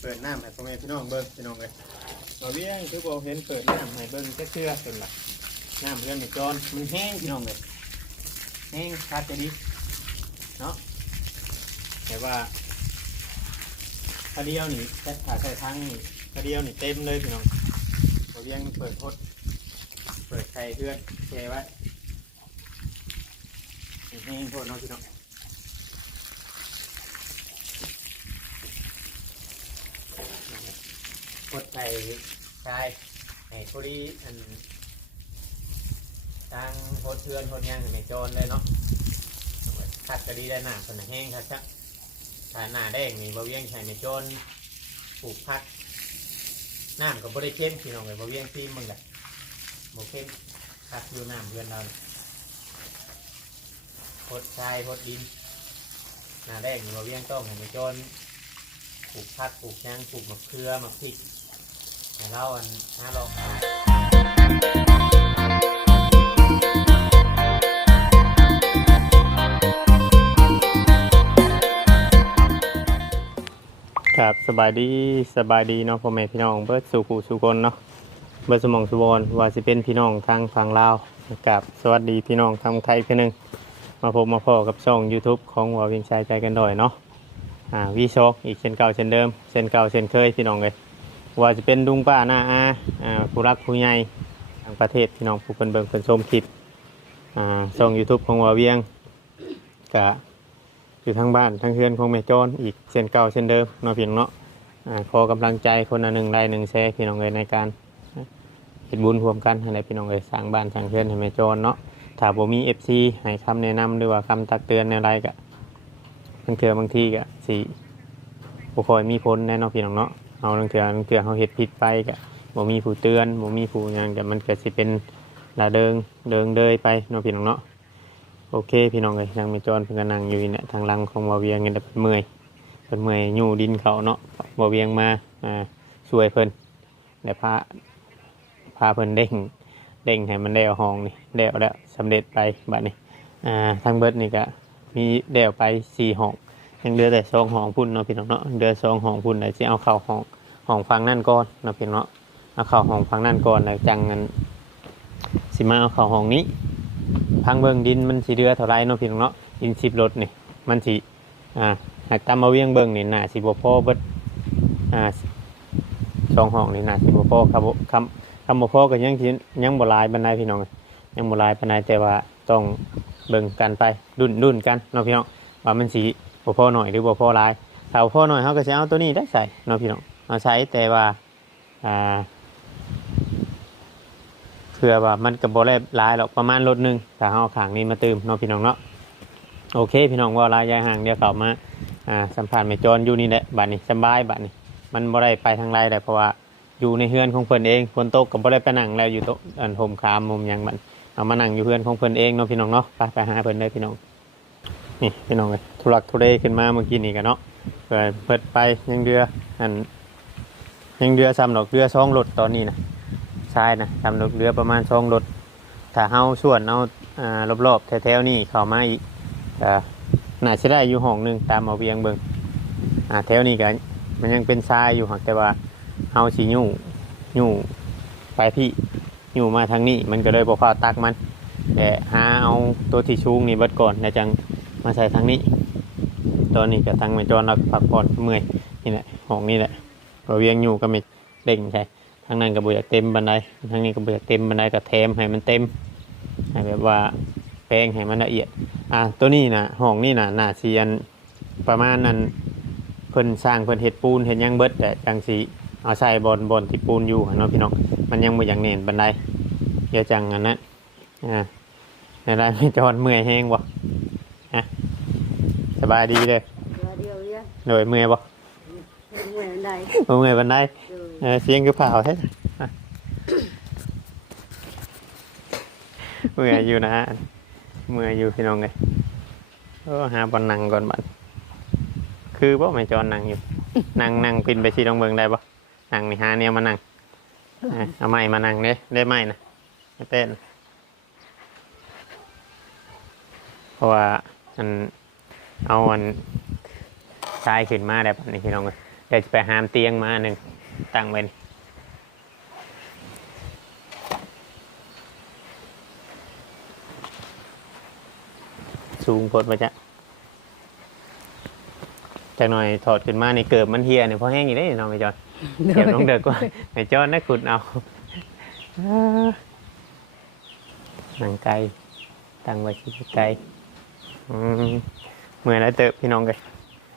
เปิดน้ำให้พ่อแม่พี่น้องเบิ่งพี่น้องเลยเราเวียงคือบอกเห็นเปิดน้ำให้เบิ่งจะเชื่อเป็นหลักน้ำเรื่องในจอนมันแห้งพี่น้องเลยแห้งคัดจะดีเนาะแต่ว่าคาเดียวนี่แค่ขาใส่ทั้งนี่คาเดียวนี่เต็มเลยพี่น้องเราเวียงเปิดพดเปิดไข่เพื่อนแช่ไว้แห้งโทษเนาะพี่น้อง กดใส่ชายให้พอดีอันทางโพดเทือนโพดยังให้ไม่โจรเลยเนาะคัดก็ดีได้หนาสนแห้งครับจ้ะถ้าหน้าแดงนี่บะเวียงใช้ไม่โจรปลูกพักน้ำก็บ่ได้เข้มพี่น้องเลยบะเวียงซีมึงแหละบ่เข้มคัดอยู่น้ำเรือนเราโพดชายโพดดินหน้าแดงนี่บะเวียงต้องให้ไม่โจรปลูกพักปลูกยังปลูกมะเขือมะพริก ให้เราอันหาลองครับสบายดีสบายดีเนาะพ่อแม่พี่น้องเบิดสู่ผู้สู่คนเนาะเบิดสมองสุวรรณว่าสิเป็นพี่น้องทางฝั่งลาวกับสวัสดีพี่น้องทางไทยเพื่อนึงมาพบมาพอกับช่อง YouTube ของหัวเวียงชายใจกันดอยเนาะอ่าวีโชคอีกเช่นเก่าเช่นเดิมเช่นเก่าเช่นเคยพี่น้องเลย ว่าจะเป็นลุงป้าหน้าอาอ่าผู้รักผู้ใหญ่ทางประเทศพี่น้องผู้เพิ่นเบิ่งเพิ่นชมคลิปอ่าช่อง YouTube ของวาเวียงกะอยู่ทางบ้านทางเฮือนของแม่จอนอีกเช่นเก่าเช่นเดิมเนาะพี่น้องเนาะอ่าขอกำลังใจคนละหนึ่งไลค์หนึ่งแชร์พี่น้องเลยในการเฮ็ดบุญรวมกันให้ได้พี่น้องเลยสร้างบ้านสร้างเฮือนให้แม่จอนเนาะถ้าบ่มี FC ให้คำแนะนำหรือว่าคำตักเตือนในอะไรก็บางเทื่อบางทีก็สิบ่ค่อยมีผลแน่นาะพี่น้องเนาะ เอาลังเถื่อลังเถื่อเขาเห็ดผิดไปกะบ่มีผู้เตือนบ่มีผู้หยังกะมันก็สิเป็นลาเดิงเดิงเดยไปเนาะพี่น้องเนาะโอเค พี่น้องเลยนางไม่จอนเพิ่นก็นั่งอยู่นี่แหละทางหลังของบ่เวียงนี่แหละเพิ่นเมื่อยเพิ่นเมื่อยยู่ดินเขาเนาะบ่เวียงมาอ่าช่วยเพิ่นแล้วพาพาเพิ่นเด้งเด้งให้มันแล้วห้องนี่แล้วแล้วสำเร็จไปบัดนี้อ่าทางเบิดนี่ก็มีแล้วไปสี่ห้อง ยังเหลือแต่ซองห้องพุ่นเนาะพี่น้องเนาะเหลือซองห้องพุ่นไหนจะเอาเข้าห้องห้องฟังนั่นก่อนเนาะพี่น้องเนาะเอาเข้าห้องฟังนั่นก่อนแล้วจังงันสิมาเอาเข้าห้องนี้พังเบิ่งดินมันสิเรือเท่าไรเนาะพี่น้องเนาะดินสิบรถนี่มันสิอ่าหากตามมาเวียงเบิ่งนี่น่าสิบ่พอเบิดอ่าซองห้องนี่น่าสิบ่พอครับคำคำบ่พ่อก็ยังสิยังบ่ลายปานใดพี่น้องยังบ่ลายปานใดแต่ว่าต้องเบิ่งกันไปดุนดุนกันเนาะพี่น้องว่ามันสิ บ่พอหน่อยหรือบ่พอหลายถ้าบ่พอหน่อยเขาก็จะเอาตัวนี้ได้ใส่เนาะพี่น้องเอาใช้แต่ว่าอ่าเพื่อว่ามันก็บ่ได้หลายหรอกประมาณรถหนึงถ้าเฮาเอาข้างนี้มาเติมเนาะพี่น้องเนาะโอเค พี่น้องว่าลายยายห่างเดี๋ยวเข้ามาอ่าสัมภาษณ์แม่จอนอยู่นี่แหละบัดนี้สบายบัดนี้มันบ่ได้ไปทางไรได้เพราะว่าอยู่ในเฮือนของเพิ่นเองฝนตกก็บ่ได้ไปนั่งแล้วอยู่โต๊ะอันโฮมคามมุมหยังบัดเอามานั่งอยู่เฮือนของเพิ่นเองเนาะพี่น้องเนาะไปไปหาเพิ่นเลยพี่น้อง นี่พี่น้องเลยทุลักทุเลขึ้นมาเมื่อกี้นี่กันเนาะเปิดเปิดไปยังเรืออันยังเรือซ้ำดอกเรือสองรถตอนนี้นะใช่นะซ้ำดอกเรือประมาณสองรถถ้าเฮาส่วนเอาอ่ารอบๆแถวๆนี่เข้ามาอีกก็น่าจะได้อยู่ห้องหนึ่งตามเอาเวียงเบิงอ่าแถวนี้ก็มันยังเป็นทรายอยู่หากแต่ว่าเฮาสิยู่ยู่ไปพี่ยู่มาทางนี้มันก็เลยบ่พอตักมันแต่หาเอาตัวที่ชูงนี่เบิดก่อนแล้วจัง มาใส่ทางนี้ ตอนนี้ก็ทางไม่จอนเราพักผ่อนเมื่อยนี่แหละห้องนี่แหละเราเวียงอยู่ก็ไม่เด้งใช่ทางนั้นก็บอยากเต็มบันไดทางนี้ก็บอยากเต็มบันไดก็แถมให้มันเต็มให้แบบว่าแปลงให้มันละเอียดอ่าตัวนี้นะห้องนี่นะหน่าสิอันประมาณนั้นเพิ่นสร้างเพิ่นเฮ็ดปูนเฮ็ดยังเบิดแต่จังสิเอาใส่บอลบอลที่ปูนอยู่นเนาะพี่น้องมันยังบ่อย่างเน้นบันไดเดี๋ยวจังอันนั้นอ่าในไรไม่จอนเมื่อยแห้งบ่ฮะ สบายดีเลยเดี๋ยวเดียวเนี่ยโดยเมื่อยบ่เป็นเหมือนใดบ่เมื่อยบันไดโดยเออเสียงคือเผาแท้อะเมื่อยอยู่นะฮะเมื่อยอยู่พี่น้องเลยโอ้หาบอลนั่งก่อนบัดคือบ่ไม่จอนนั่งอยู่นั่งนั่งปินไปชีลองเบิงได้บ่นั่งนี่หาแนวมานั่งอะเอาไม้มานั่งเด้ได้ไม้นะไม่เต้นเพราะว่ามัน เอาอันทรายขึ้นมาได้ปะนี่พี่น้องเอ้ยเดี๋ยวจะไปหามเตียงมาอันหนึ่งตั้งไว้นี่สูงโพดมาจ้ะจากหน่อยถอดขึ้นมาในเกิบมันเฮียเนี่ยพอแห้งอยู่ได้น้องไปจอนเก็บน้องเด็กก่อนไอ้จอนนะขุดเอาอ่าหนังไก่ตั้งไว้ที่ไก่อืม เมื่อยแล้วเติบพี่น้องเลย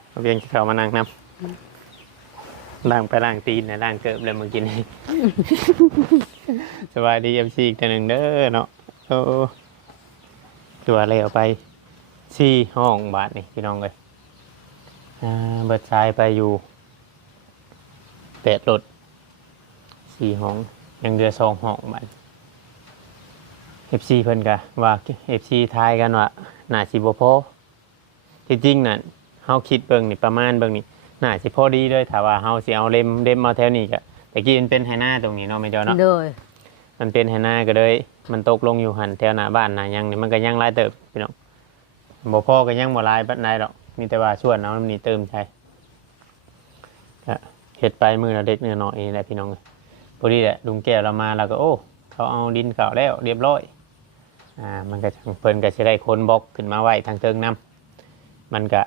เอาเพียงที่เขามานั่งนำล่างไปล่างตีนนะล่างเกิบเลยเมื่อกี้นี้ สบายดีเอ็มซีอีกตัวหนึ่งเด้อเนาะโอ้ตัวอะไรเอาไปสี่ห้องบาทนี่พี่น้องเลยอ่าเบิดชายไปอยู่แปดรถสี่ห้องยังเดือสองห้องบาทเอฟซีเพิ่นกะว่าเอฟซีทายกันว่าน่าสิบ่พ ที่จริงน่ะเฮาคิดเบิ่งนี่ประมาณเบิ่งนี่น่าสิพอดีเลยถ้าว่าเฮาสิเอาเล่มเล่มมาแถวนี้ก็แต่กี้มันเป็นไหหน้าตรงนี้เนาะไม่จอเนาะโดยมันเป็นไหหน้าก็เลยมันตกลงอยู่หันแถวหน้าบ้านหนายังนี่มันก็ยังหลายเติบพี่น้องบ่พ่อก็ยังบ่หลายปานใดดอกมีแต่ว่าชวนเอาน้ำนี่เติมใช้ก็เฮ็ดไปมือละเด็กมือน้อยนี่แหละพี่น้องพอดีแหละลุงแก้วเรามาเราก็โอ้ เขาเอาดินเก่าแล้วเรียบร้อยอ่ามันก็จังเพิ่นก็สิได้คนบล็อกขึ้นมาไว้ทางเทิงน้ำ มันก็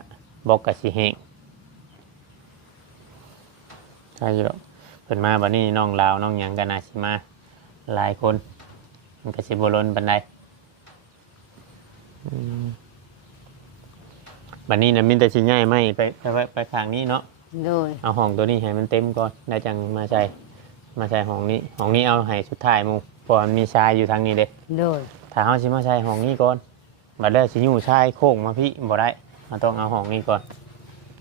บล็อกก็สิแห้งใช่อยู่ดอกเพิ่นมาบัดนี้น้องลาวน้องหยังก็น่าสิมาหลายคน มันก็สิบล้นบันไดอืมบันนี้นะมินแต่ชิ้นใหญ่ไม่ไปไปไปไปข้างนี้เนาะโดยเอาห้องตัวนี้ให้มันเต็มก่อนแล้วจังมาใส่มาใส่ห้องนี้ห้องนี้เอาให้สุดท้ายหมูเพราะมันมีชายอยู่ทางนี้เด้โดยถ้าเอาสิมาใส่ห้องนี้ก่อนบัดแล้วสิอยู่ชายโค้งมาพี่บ่ได้ มาต้องเอาห้องนี้ก่อน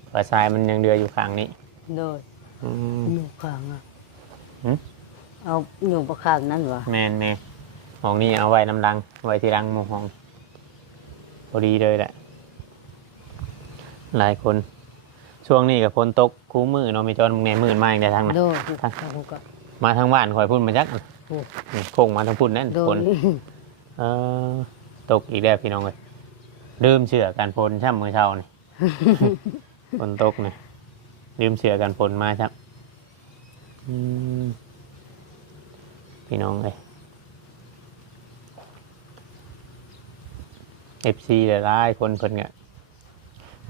เพราะชายมันยังเดืออยู่ข้างนี้โดยอืมอยู่ข้างอะหืมเอาอยู่ประข้างนั่นวะแม่นแน่ห้องนี้เอาไว้น้ำดัง ไว้ที่รังหมูห้องพอดีเลยแหละ หลายคน ช่วงนี้กับฝนตกคู่มือเนาะมีจอนมึงแน่มืดมากแต่ทางนั้น โดยครับเขาก็ มาทางบ้านคอยพุ่นมาจักอันโอ้ นี่โค้งมาทางพุ่นนั่นโดฝยนเออตกอีกแล้วพี่น้องเลย ลืมเชื่อกันฝนช่ำมือเช้านี่ ฝนตกนี่ลืมเชื่อกันฝนมาครับอืมพี่น้องเลยเอฟซีหลายๆคนเพิ่นก็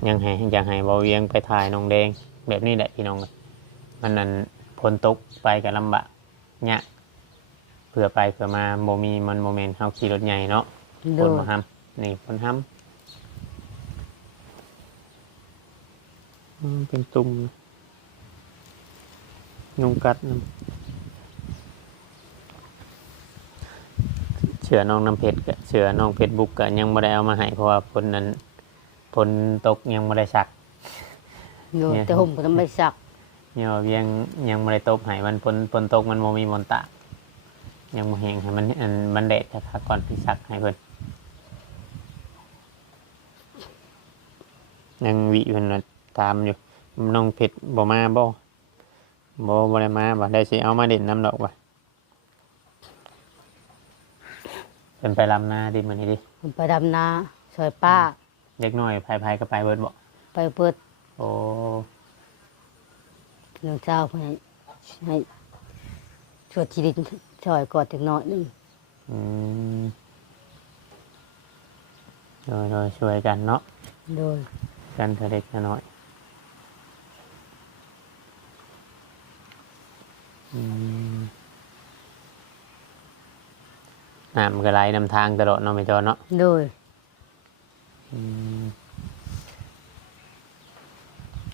ยังให้ยังให้เบาเวียงไปถ่ายน้องแดง แบบนี้แหละพี่น้องเอ้ยมันนั่นพนตกไปกับลำบากเนี่ยเผื่อไปเผื่อมาโมมีมันโมเมนต์เฮาขี่รถใหญ่เนาะ โดคนย มาห้ำนี่คนห้ำอืม เป็นตุ่มยุงกัดน้ำเชือน้องน้ำเพชรกับเชือน้องเพชรบุกก็ยังไม่ได้เอามาให้เพราะว่าผลนั้นผลตกยังไม่ได้สักโดยเนี่ยแต่ผมก็ต้องไม่สักเนี่ยยังยังไม่ได้ตกให้มันฝนฝนตกมันโมมีมนตากยังโมแหงให้มันอันมันแดดครับก่อนที่สักให้เพิ่นยังวิเพิ่นน่ะ ตามอยู่น้องเพชรบ่มาบ่บ่บ่ได้มาบ่ได้สิเอามาเด่นน้ำดอกว่ะเป็นไปลำหน้าดิมันนี่ดิผมไปดำนาซอยป้าเล็กน้อยภายภายก็ไปเบิดบ่ไปเปิดโอ้น้องเจ้าให้ให้ช่วยชีวิตช่วยกอดจักหน่อยหนึงอืมโดยโดยช่วยกันเนาะโดย กันเถอะเล็กน้อยอืม น้ำมันก็ไหลนำทางตลอดเนาะไม่จอเนาะโดย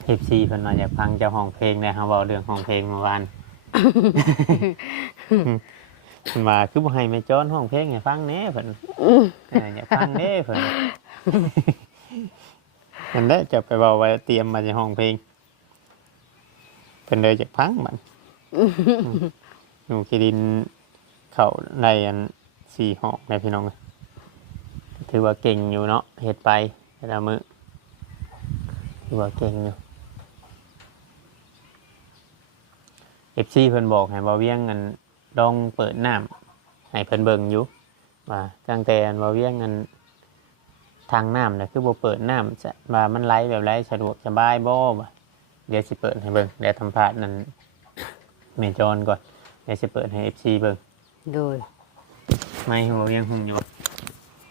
เอฟซีเพิ่นมาอยากฟังเจ้าห้องเพลงเลยครับเว้าเรื่องห้องเพลงเมื่อวาน เพิ่นว่าคือบ่ให้แม่จอนห้องเพลงให้ฟังแหน่เพิ่นเอออยากฟังแหน่เพิ่นมันได้จะไปเว้าไว้เตรียมมาจะห้องเพลงเพิ่นเลยจะฟังมัน หนูคิดินเขาในอันสี่หองแม่พี่น้องถือว่าเก่งอยู่เนาะเฮ็ดไปแต่ละมือถือว่าเก่งอยู่เอฟซีเพิ่นบอกให้บ่าเวียงอันลองเปิดน้ำให้เพิ่นเบิ่งอยู่ว่าตั้งแต่อันบ่าเวียงอันทางน้ำน่ะคือบ่เปิดน้ำจะว่ามันไหลแบบไหลสะดวกสบายบ่เดี๋ยวสิเปิดให้เบิ่งเดี๋ยวทำพาดนั้น เมจอนก่อนเดี๋ยวสิเปิดให้ FC เบิ่งโดยไม่หัวเวียงหุ่มอยู่บ่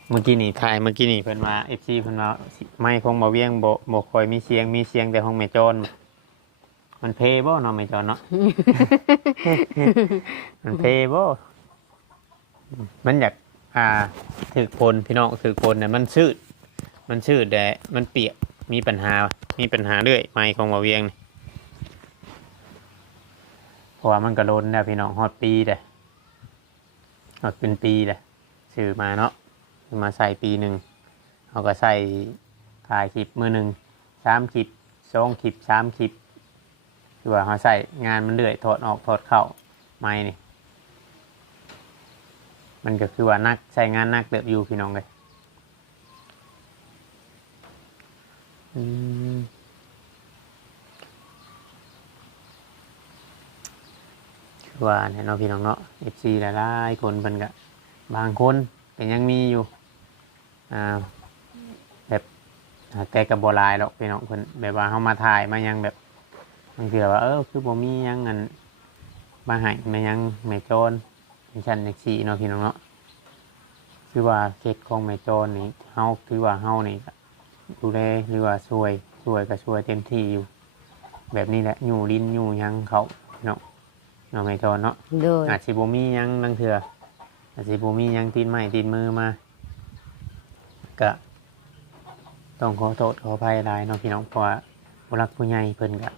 เมื่อกี้นี่ถ่ายเมื่อกี้นี่เพิ่นว่า FC เพิ่นว่าสิไม่คงบ่เวียงบ่บ่ค่อยมีเสียงมีเสียงแต่ห้องเมจอนมันเพบ่เนาะเมจอนเนาะ มันเพบ่มันอยากอ่าถือพลพี่น้องถือพลเนี่ยมันชืด มันชืดแต่มันเปียกมีปัญหา มีปัญหาเรื่อยไม้ของบ่เวียงนี่ เพราะว่ามันกระโดนแล้วพี่น้องฮอดปีเลยฮอดเป็นปีเลยซื้อมาเนาะมาใส่ปีหนึ่งเขาก็ใส่ถ่ายคลิปมือหนึ่งสามคลิปสองคลิปสามคลิปคือว่าเขาใส่งานมันเรื่อยถอดออกถอดเข้าไม้นี่มันก็คือว่านักใช้งานนักเติบอยู่พี่น้องเลยอืมคือ ว่าเนี่ยเนาะพี่น้องเนาะ FC หลายๆคนเพิ่นก็บางคนก็ยังมีอยู่อ่าแบบแต่กับบหลายหรอกพี่น้องเพิ่นแบบว่าเฮามาถ่ายมายังแบบบางเทื่อว่าเออคือบ่มียังอันมาให้มายังไม่โจรเป็นชั้นจังซี่เนาะพี่น้องเนาะคือว่าเคสของแม่โจรนี่เฮาคือว่าเฮานี่ก็ดูแลหรือว่าช่วยช่วยก็ช่วยเต็มที่อยู่ แบบนี้แหละอยู่ลิ้นอยู่ยังเขาเนาะ เนาะแม่โจรเนาะโดยอาจสิบ่มีหยังนังเถื่ออาจสิบ่มีหยังตีนไม้ตีนมือมาก็ต้องขอโทษขออภัยหลายเนาะพี่น้องเพราะว่าผู้รักผู้ใหญ่เพิ่นก็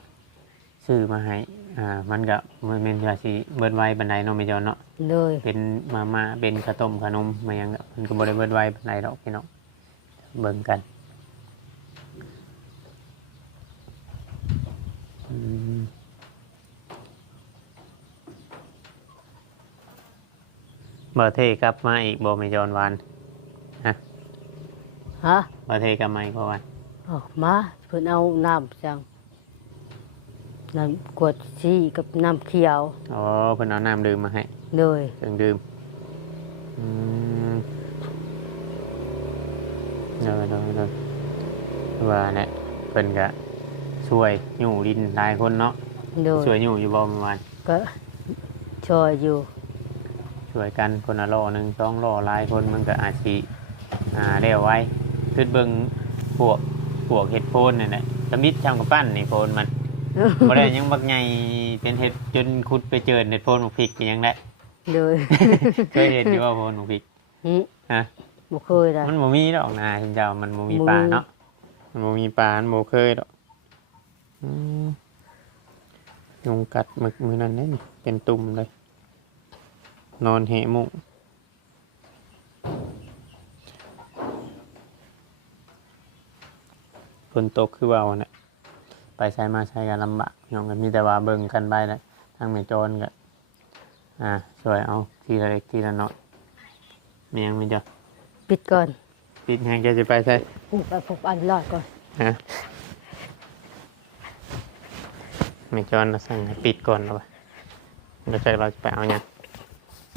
ซื้อมาให้อ่ามันก็มันเป็นว่าสิเบิดไว้บันไดเนาะแม่โจรเนาะโดยเป็นมาม่าเป็นข้าวต้มขนมมายังมันก็บริเวณไว้ปานใดดอกพี่น้องเบิ่งกันอืม บอร์เทกลับมาอีกบอไม่จอนวันฮะเบอร์เทกลับมาอีกบ่วันออกมาเพิ่นเอาน้ำจังน้ำกวดซีกับน้ำเขียวอ๋อเพิ่นเอาน้ำดื่มมาให้โดยเครื่องดื่มอืมเดี๋ยวเดี๋ยวเดี๋ยวว่าเนี่ยเพิ่นก็ช่วยอยู่ดินหลายคนเนาะโดยช่วยอยู่อยู่บ่ประมาณก็ช่วยอยู่ ช่วยกันคนละล้อหนึ่งสองล้อหลายคนมันก็อาจสิอ่าเรียวไว้คือเบิ่งพวกพวกเห็ดโพนนี่แหละสมิดทำกับปั้นนี่โพนมันบ่ได้หยังบักใหญ่เป็นเห็ดจนขุดไปเจอเห็ดโพนบักพริกก็ยังได้โดยเคยเห็นอยู่ว่าโพนบักพริกหึฮะบ่เคยได้มันบ่มีดอกนาชินเจ้ามันบ่มีบ่มีปลาเนาะมันบ่มีปลามันบ่เคยดอกอืมยุงกัดหมึกมือนั่นเน่นเป็นตุ่มเลย นอนเหมุงฝนตกคือเว่าน่ะไปใช้มาใช้กันลำบากน้องกันมีแต่ว่าเบิ่งกันไปนะทางเมโจรก็อ่าช่วยเอาทีละเล็กทีละน้อยเมียงไม่เจอปิดก่อนปิดแหงแกจะไปใช่ผูกไปผูกอันรอดก่อนฮะเมโจรน่ะสั่งให้ปิดก่อนแล้วปะเดี๋ยวใจเราจะไปเอาเนี่ย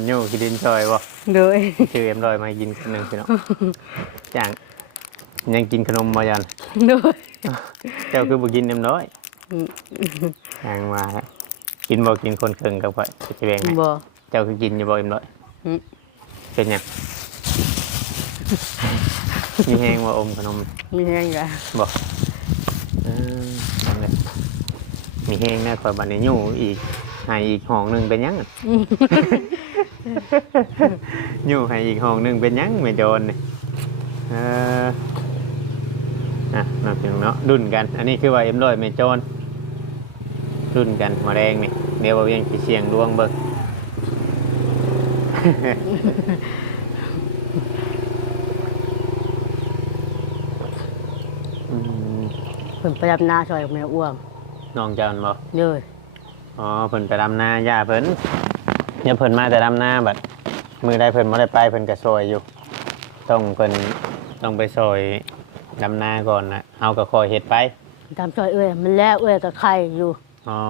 โย่กินดินซอยบ่โดยชื่อเอ็มรอยมากินคนหนึ่งพี่น้องจางยังกินขนมมายันโดยเจ้าคือบ่กินเอ็มร้อยอืมจางมาฮะกินบ่กินคนเคิงกับข่อยจะแบ่งให้บ่เจ้าคือกินอยู่บ่เอ็มร้อยอืมเป็นหยังมีแห้งว่าอมขนม มีแห้งกะบ่เออนั่นแหละมีแห้งแน่ข่อยบัดนี้อยู่อีกให้อีกห้องหนึงเป็นหยัง อะอยู่ให้อีกห้องหนึงเป็นหยังไม่โดนนี่เอออะนับถึงเนาะดุนกัน อันนี้คือว่าเอ็มร้อยไม่โจรดุนกันหัวแดงนี่เดี๋ยวว่าเวียงสิเสียงดวงเบิ่งอืมเพิ่นไปรับหน้าซอยกับแม่อ้วงน้องเจันบ่โดยอ๋อเพิ่นไปดำนาย่าเพิ่น เนี่ยเพิ่นมาแต่ดำนาบัดมือได้เพิ่นบ่ได้ไปเพิ่นก็ซอยอยู่ ต้องเพิ่นต้องไปซอยดำนาก่อนนะเฮาก็คอยเฮ็ดไปตามซอยเอ้ยมันแล้วเอ้ยกับไข่อยู่อ๋อ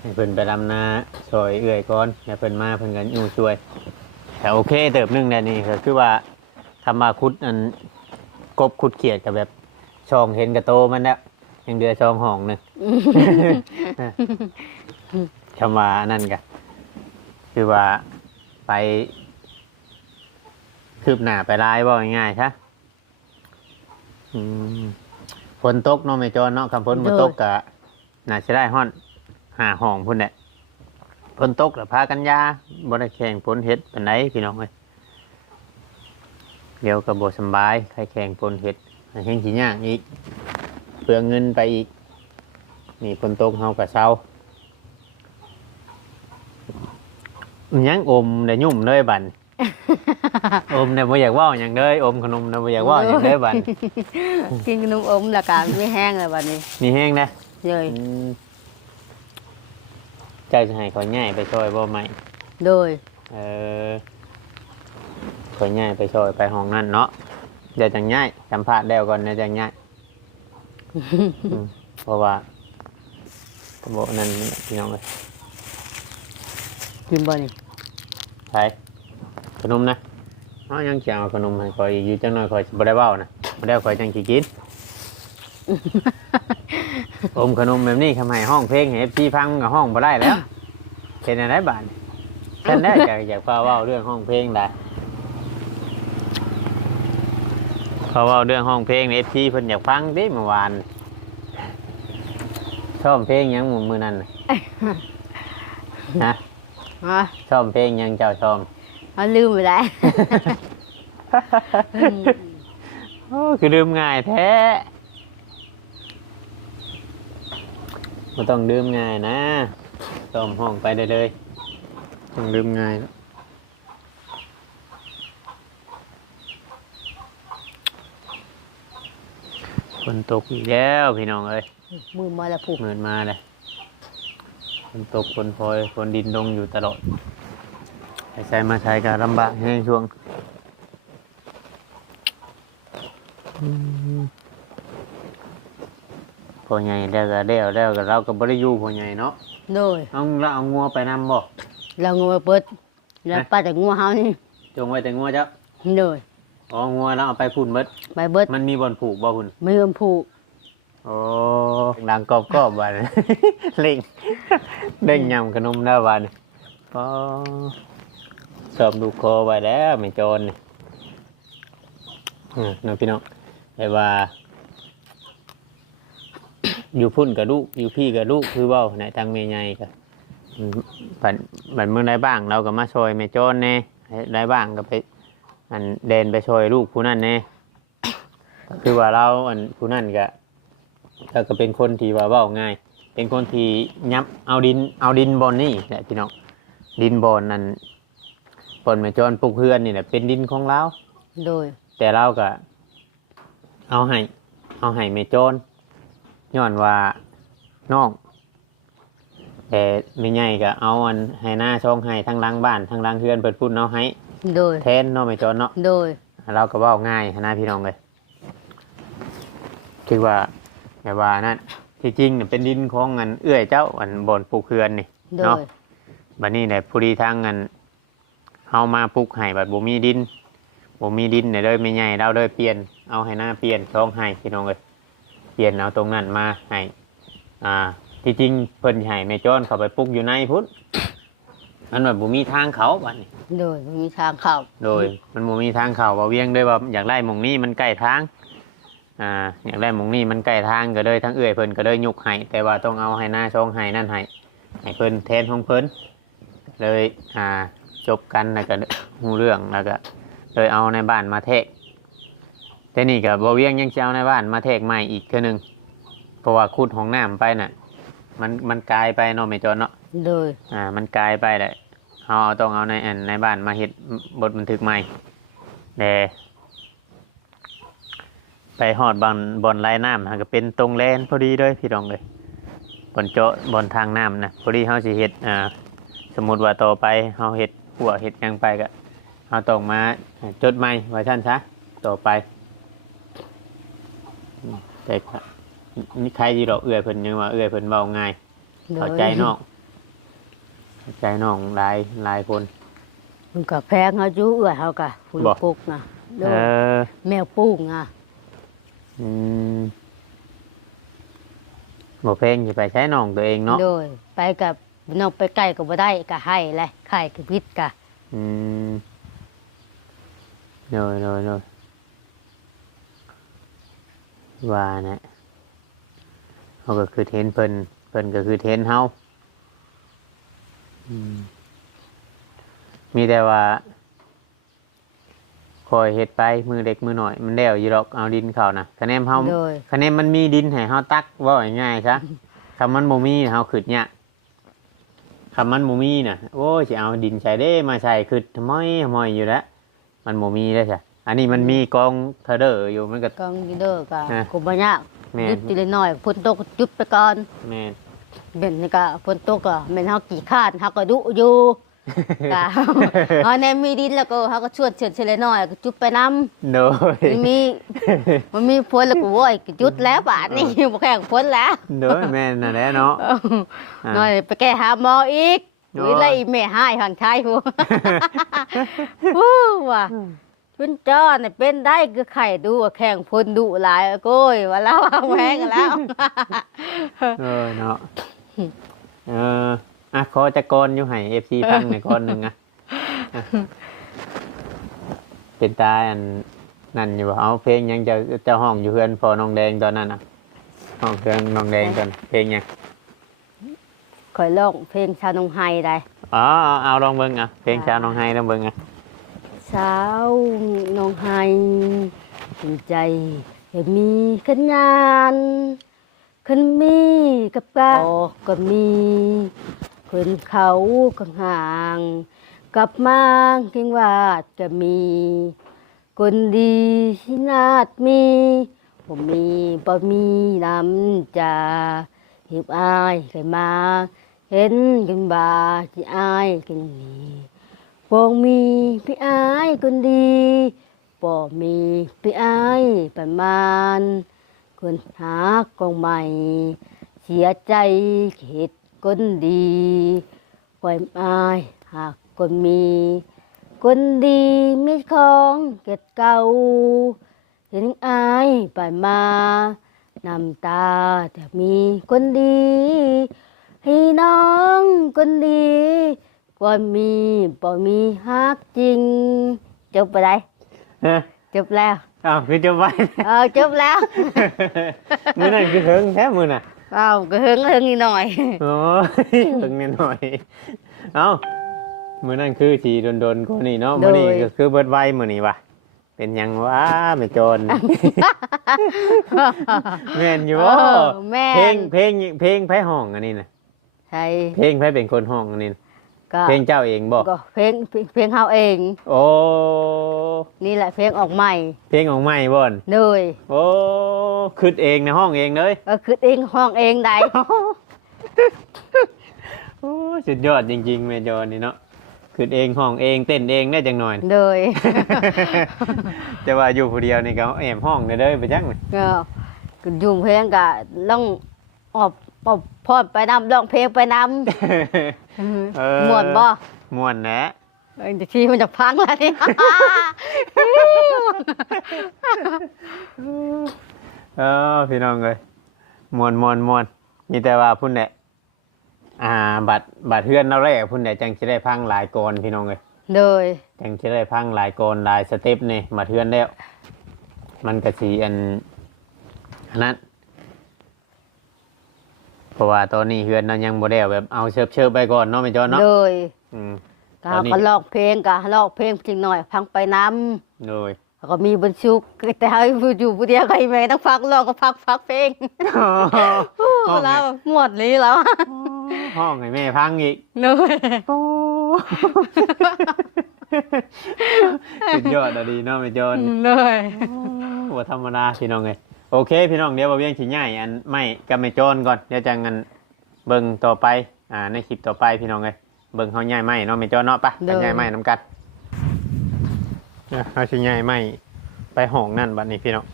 ให้เพิ่นไปดำนาซอยเอื้อยก่อนแล้วเพิ่นมาเพิ่นก็อยู่ช่วยแต่โอเคเติบหนึงแน่นี่ก็คือว่าคำว่าคุดอันกบคุดเขียดกับแบบ ช่องเห็นกระโตมันแล้วยังเดือช่องห้องหนึง คำว่านั่นกะคือว่าไปคืบหน้าไปลายว่าง่ายๆใช่อืมฝนตกเนาะไม่จอเนาะคำฝนมาตกกะน่าจะได้ห้อนหาห้องพุ่นแหละฝนตกแล้วพากันยาบริแข่งฝนเฮ็ดเป็นไหนพี่น้องเอ้ยเดี๋ยวกับบสำบายใครแข่งฝนเฮ็ด แห่งขี้ยากอีกเปลืองเงินไปอีก นี่ฝนตกเฮากะเช้าอิหยังอมได้ยุ่มเลยบัดนอมเนี่ยบ่อยากเว่าอย่างเลยอมขนมเนี่ยบ่อยากเว่าอย่างเลยบัดนกินขนมอมและกันไม่แห้งเลยวันนี้มีแห้งนะเลยอืมเจ้าจะให้ขอยง่ายไปช่วยบ่ไหมโดยเออขอยง่ายไปช่วยไปห้องนั่นเนาะ เดี๋ยวจังง่ายสัมภาษณ์แล้วก่อนเดี๋ยวจังง่ายอืมเพราะว่าบ่นั่นพี่น้องเลยกินบ่นี่ไปขนมนะอ๋อยังจะเอาขนมให้คอยอยู่จังหน่อยคอยสิบ่ได้เว้านะบ่ได้คอยจังสิกิน อมขนมแบบนี้ทำให้ห้องเพลงให้ FC ฟังกับห้องบ่ได้แล้วเป็นอะไรบ้านฉันได้อยากอยากพาเว้าเรื่องห้องเพลงได้ พอเว้าเรื่องห้องเพลง FC เพิ่นอยากฟังเด้เมื่อวานชอบเพลงหยังมื้อมื้อนั้นน่ะฮะอะชอบเพลงหยังเจ้าชอบเอาลืมไปแล้วอืมโอ้คือดื่มง่ายแท้ไม่ต้องดื่มง่ายนะต้มห้องไปได้เลย ต้องดื่มง่ายแล้ว ฝนตกอีกแล้วพี่น้องเอ้ยมือมาแล้วผูกเหมือนมาเลยฝนตกฝนพลอยฝนดินลงอยู่ตลอดไปใช้มาใช้ก็ลำบากในช่วงพ่อใหญ่แล้วก็แล้วแล้วก็เราก็บ่ได้อยู่พ่อใหญ่เนาะโดยเอาเราเอางัวไปนำบ่เรางัวเปิดแล้วป้าแต่งัวเฮานี่จงไว้แต่งัวเจ้าโดย อ๋องัวเราเอาไปพุ่นเบิดใบเบิดมันมีบ่อนผูกบ่พุ่นไม่ยอมผูกโอ้ดังกรอบกรอบๆบัดเล่งเด้งยำขนมหน้าบัดอ๋อสอบดูคอไว้แล้วไม่โจรนี่อืมน้องพี่น้องแต่ว่า อยู่พุ่นกับลูกอยู่พี่กับลูกคือเว่าในทางเมียใหญ่ก็อืมบัดบัดเมื่อไรบ้าง เราก็มาช่วยแม่โจรแน่ได้บ้างก็ไป อันเดนไปช่วยลูกผู้นั้นแน่ก็คือว่าเราอันผู้นั้นก็ก็ก็เป็นคนที่ว่าเว้าง่าย เป็นคนที่ยับเอาดินเอาดินบอนนี่แหละพี่น้องดินบอนนั่นบอนแม่โจรปลูกเพื่อนนี่แหละเป็นดินของเราโดย แต่เราก็ เอาให้เอาให้แม่โจรย้อนว่าน้องแต่ไม่ใหญ่ก็เอาอันให้หน้าช่องให้ทั้งหล้างบ้านทั้งหล้างเฮือนเปิดพุ่นเอาให้ โดย แทนเนาะแม่โจรเนาะโดย เราก็เว่าง่ายนะพี่น้องเลยคือว่าแบบว่านั่นที่จริงเนี่ยเป็นดินของเงินเอื้อยเจ้าอันบอนปลูกเฮือนนี่โดเนาะย บัดนี้เนี่ยผู้ดีทางเงินเฮามาปลูกให้บัดบ่มีดินบ่มีดินเนี่ยเลยไม่ใหญ่เราเลยเปลี่ยนเอาให้หน้าเปลี่ยนช่องให้พี่น้องเลยเปลี่ยนเอาตรงนั้นมาให้อ่า ที่จริงเพิ่นสิให้แม่จ้อนเข้าไปปลูกอยู่ในพุ่น มันแบบบ่มีทางเขาบัดนี้โดยไม่มีทางเข้าโดย มันบ่มีทางเข้าว่าเวียงด้วยว่าอยากได้หมองนี้มันใกล้ทาง อ่า อยากได้หมองนี้มันใกล้ทางก็เลยทั้งเอื้อยเพิ่นก็เลยยุกให้แต่ว่าต้องเอาให้หน้าช่องให้นั่นให้ให้เพิ่นแทนของเพิ่นเลยอ่าจบกันแล้วก็ฮู้เรื่องแล้วก็เลยเอาในบ้านมาเทกแต่นี่ก็บ่เวียงยังจะเอาในบ้านมาเทกใหม่อีกเทื่อหนึงเพราะว่าขุดห้องน้ำไปน่ะ มันมันกลายไปเนาะแม่จอนเนาะ โดย อ่า มันกลายไปแหละ เราต้องเอาในอันในบ้านมาเฮ็ดบทบันทึกใหม่แต่ไปหอดบอลบอลไล่น้ำก็เป็นตรงแลนพอดีเลยพี่รองเลยบอลเจาะบอลทางน้ำนะพอดีเขาสิเฮ็ดอ่าสมมติว่าต่อไปเขาเฮ็ดหัวเฮ็ดยังไปก็เขาต้องมาจดใหม่ไว้ท่านซะต่อไปแต่นี่ใครจีดอกเอื้อเพิ่นยังว่าเอื้อเพิ่นเบาง่ายเข้าใจนองเข้า ใจน้องหลายหลายคน มันก็แพงเขาจู้เอื้อยเขาก็ผู้บ่ปลูกนะโดเอยอแมวปุ้งอะอืมบ่เพลงสิไปใช้น้องตัวเองเนาะโดยไปกับน้องไปใกล้ก็บ่ได้ก็ให้แหละไข่คือพิษกะอืมโดยโดยโดยว่านะเขาก็คือเทนเพิ่นเพิ่นก็คือเทนเฮาอื มมีแต่ว่าคอยเฮ็ดไปมือเด็กมือหน่อย มันแล้วอยู่ดอกเอาดินเข้านะคะแนนเฮาโดย คะแนนมันมีดินให้เฮาตักเว่าง่ายๆซะคำมันบ่มีเฮาขึ้นเนี่ยากคำมันบ่มีน่ะโอ้ยสิเอาดินใส่เด้มาใส่ขึ้นทำไมทำไมอยู่แล้วมันบ่มีแล้วจ้ะอันนี้มันมีกองเทอร์เดอร์อยู่มันก็ กองดีเดอร์ก็ฮะกูบ่ยากแม่นยุดทีละหน่อยฝนตกก็จุดไปก่อนแม่น เป็นนี่ก็ฝนตกก็แม่นเฮากี่ข้านเฮาก็ดุอยู่ก็ เฮาแน่มีดินแล้วก็เฮาก็ชวนเชิญทีละหน่อยก็จุดไปนํโดยมันมีมันมีฝนแล้วก็โว้ยก็จุดแล้วบาดนี้บ่แข่งฝนแล้วโดยแม่นน่ะแหละเนาะอ่าหน่อยไปแก้หาหมออีกโอ้อุ้ยเลยอีแม่หายห่างชายผู้ฮู้ว่ะ ชุนจ้อเนี่ยเป็นได้คือไข่ดูว่าแข่งพลดุหลายโก้ยว่าแล้วเอาแพงแล้วเออเนาะเอออะขอจะกรอยู่ให้ FC ฟังหน่อยกรหนึงอะอะเป็นตาอันนั่นอยู่บ่เอาเพลงยังจะจะห้องอยู่เฮือนพอน้องแดงตอนนั้นน่ะห้องเครื่องน้องแดงตอนเพลงยังคอยร้องเพลงชาวนงไฮได้อ๋อเอาเอาลองเบิ่งอะเพลงชาวน้องไห้ลองเบิ่งอะ สาวน้องไฮเป็นใจอยากมีขันงานขันมีกับกาก็มีคนเขาก็ห่าง กลับมาเพียงวาดก็มี คนดีที่นาดมีบ่มีบ่มีน้ำจาเห็บอายเคยมา เห็นกันบาที่อายกันนี้ บ่มีพี่อายคนดีบ่มีพี่อายประมาณคนหากองใหม่ เสียใจเหตุคนดีปล่อยอายหากคนมี คนดีไม่ของเก็ดเก่า เห็นอายไปมานำตาแต่มีคนดี ให้น้องคนดี ก็มีบ่มีฮักจริง จบไปได้เอ้อจบแล้ว อ้าวคือจะไป เออจบแล้วมื้อนั้นคือเฮิงแท้มื้อน่ะอ้าวก็เฮิงเฮิงนิดหน่อย โอ้ยเฮิงนิดหน่อย เอ้ามื้อนั้นคือสีโดนๆกว่านี้เนาะมื้อนี้โดยก็คือเบิดไวมื้อนี้ว่ะเป็นหยังวะไม่โจรแม่นอยู่เอบ่อแม่เพลงนเพลงเพลงไผห้องอันนี้น่ะใช่เพลงไผเป็นคนห้องอันนี้น่ะ ก็เพลงเจ้าเองบ่ก็เพลงเพลงเพลงเฮาเอง โอ้นี่แหละเพลงออกใหม่ เพลงของใหม่บ่นเลยโอ้คิดเองในห้องเองเลยก็คือเองห้องเองได้โอ้สุดยอดจริงๆแม่จอนี่เนาะคิดเองห้องเองเต้นเองได้จังหน่อยเลยแต่ว่าอยู่ผู้เดียวนี่ก็แอมห้องได้เลยไปจังเลยก็ก็ยุ่งเพลงก็ต้องออกออกพอดไปนำร้องเพลงไปนำ เออม่วนบ่ม่วนแหนะเออทีมันจะพังแล้วนี่ เออพี่น้องเลยม่วนม่วนม่วนมีแต่ว่าพุ่นแหละอ่า บัตรบัตรเพื่อนเราแรกพุ่นแหละจังจะได้พังหลายกรพี่น้องเลยเลยจังจะได้พังหลายกรหลายสเต็ปนี่มาเทือนแล้ว มันกระสีอันอันนั้น เพราะว่าตอนนี้เฮือนเรายังบ่ได้เอาแบบเอาเชิบเชิบๆไปก่อนเนาะไม่จอเนาะเลยอืม ก็ตอนนี้ ก็ร้องเพลงก็ร้องเพลงจริงหน่อยพังไปนำโดยแล้วก็มีบรรชุกแต่ให้อยู่ผู้เดียวก็ให้แม่ต้องฟังร้องก็พักพักเพลงห้องแล้วหมดเลยแล้วห้องให้แม่พังอีกเลยสุดยอดอะดีเนาะไม่จอนเลยว่าธรรมดาพี่น้องเลย โอเค พี่น้องเดี๋ยวบ่เวียงสิใหญ่อันไม่กับไม่โจนก่อนเดี๋ยวจังงันเบิ่งต่อไปอ่าในคลิปต่อไปพี่น้องเลยเบิ่งเฮาใหญ่ไม่เนาะไม่โจนเนาะไปไปใหญ่ไม่นํกันเฮาสิใหญ่ไม่ไปห้องนั่นบัดนี้พี่น้อง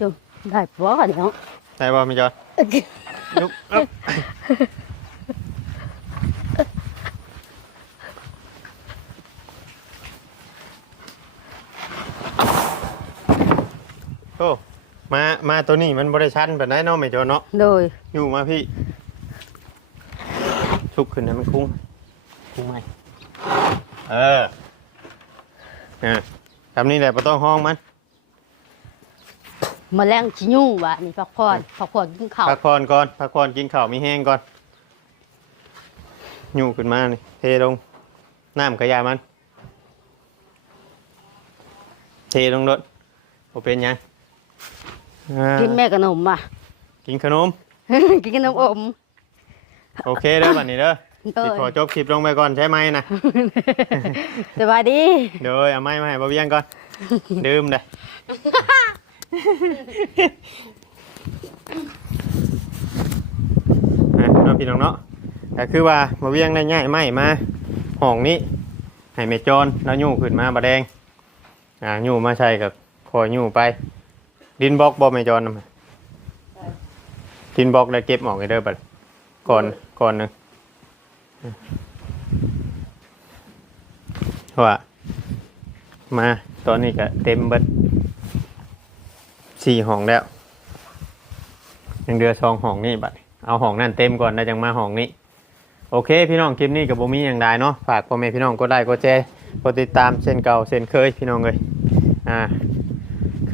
จุได้ปัวกันเนาะได้บ่ไม่โจนลุก โอ้มามาตัวนี้มันบ่ได้ชันปานใดเนาะแม่จอนเนาะโดยอยู่มาพี่ชุกขึ้นให้มันคุ้งคุ้งไหมเออเออทำนี่แหละบ่ต้องห้องมันแมาแรงชิยุ่งวะนี่พักผ่อนพักผ่อนกินข้าวพักผ่อนก่อนพักผ่อนกินข้าวมีแห้งก่อนอยู่ขึ้นมานี่เทลงน้ำกระยามัน เทลงรถบ่เป็นหยัง อ่ากินแม่ขนมอะ กินขนม กินขนมอม โอเคเด้อบัดนี้เด้อโดสิยขอจบคลิปลงไปก่อนใช่ไหมนะ สบายดี เดี๋ยวเอาไม้มาให้บ่เวียงก่อน ดื่มเลยอะเนาะพี่น้องเนาะก็คือว่าบ่เวียงได้ง่ายไม้มาห้องนี้ให้แม่จอนแล้วยู่ขึ้นมาบะแดงอ่ายู่มาใส่กับคอยยู่ไป ดินบล็อกบ่แม่จอนนำดินบล็อกได้เก็บออกให้เด้อบัดก่อนก่อนหนึงว่ามาตอนนี้ก็เต็มเบิดสี่ห้องแล้วยังเดือสองห้องนี่บัดเอาห้องนั่นเต็มก่อนแล้วจังมาห้องนี้ โอเค พี่น้องคลิปนี้กับบมีอย่างใดเนาะฝากพ่อแม่พี่น้องก็ได้ก็แชร์กดติดตามเช่นเก่าเช่นเคยพี่น้องเลยอ่า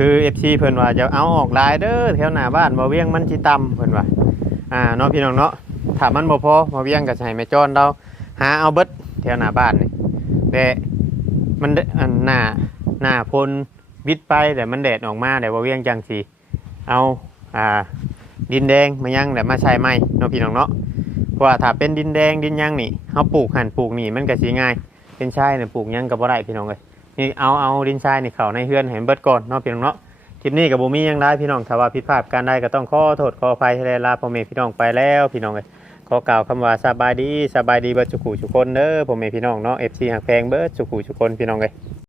คือ FC เพิ่นว่าจะเอาออกลายเด้อแถวหน้าบ้านบ่เวียงมันสิต่ำเพิ่นว่าอ่าเนาะพี่น้องเนาะถ้ามันบ่พอบ่เวียงก็สิให้แม่จอนเราหาเอาเบิดแถวหน้าบ้านนี่แต่มันอันหน้าหน้าพลวิดไปแต่มันแดดออกมาแต่ว่าเวียงจังสีเอาอ่าดินแดงมายังแต่มาใช้ไหมเนาะพี่น้องเนาะเพราะว่าถ้าเป็นดินแดงดินยังนี่เขาปลูกหั่นปลูกนี่มันก็สีง่ายเป็นชายเนี่ยปลูกยังก็บ่ได้พี่น้องเลย นี่เอาเอาดินทรายนี่เข้าในเฮือนให้มันเบิดก่อนเนาะพี่น้องเนาะคลิปนี้กับบูมี่ยังได้พี่น้องถ้าว่าผิดพลาดการได้ก็ต้องขอโทษขออภัยให้ได้ลาพ่อแม่พี่น้องไปแล้วพี่น้องเลยขอกล่าวคำว่าสบายดีสบายดีเบิร์ดสุขุสุคนเด้อพ่อเองพี่น้องเนาะ FC หักแพงเบิร์ดสุขุสุคนพี่น้องเลย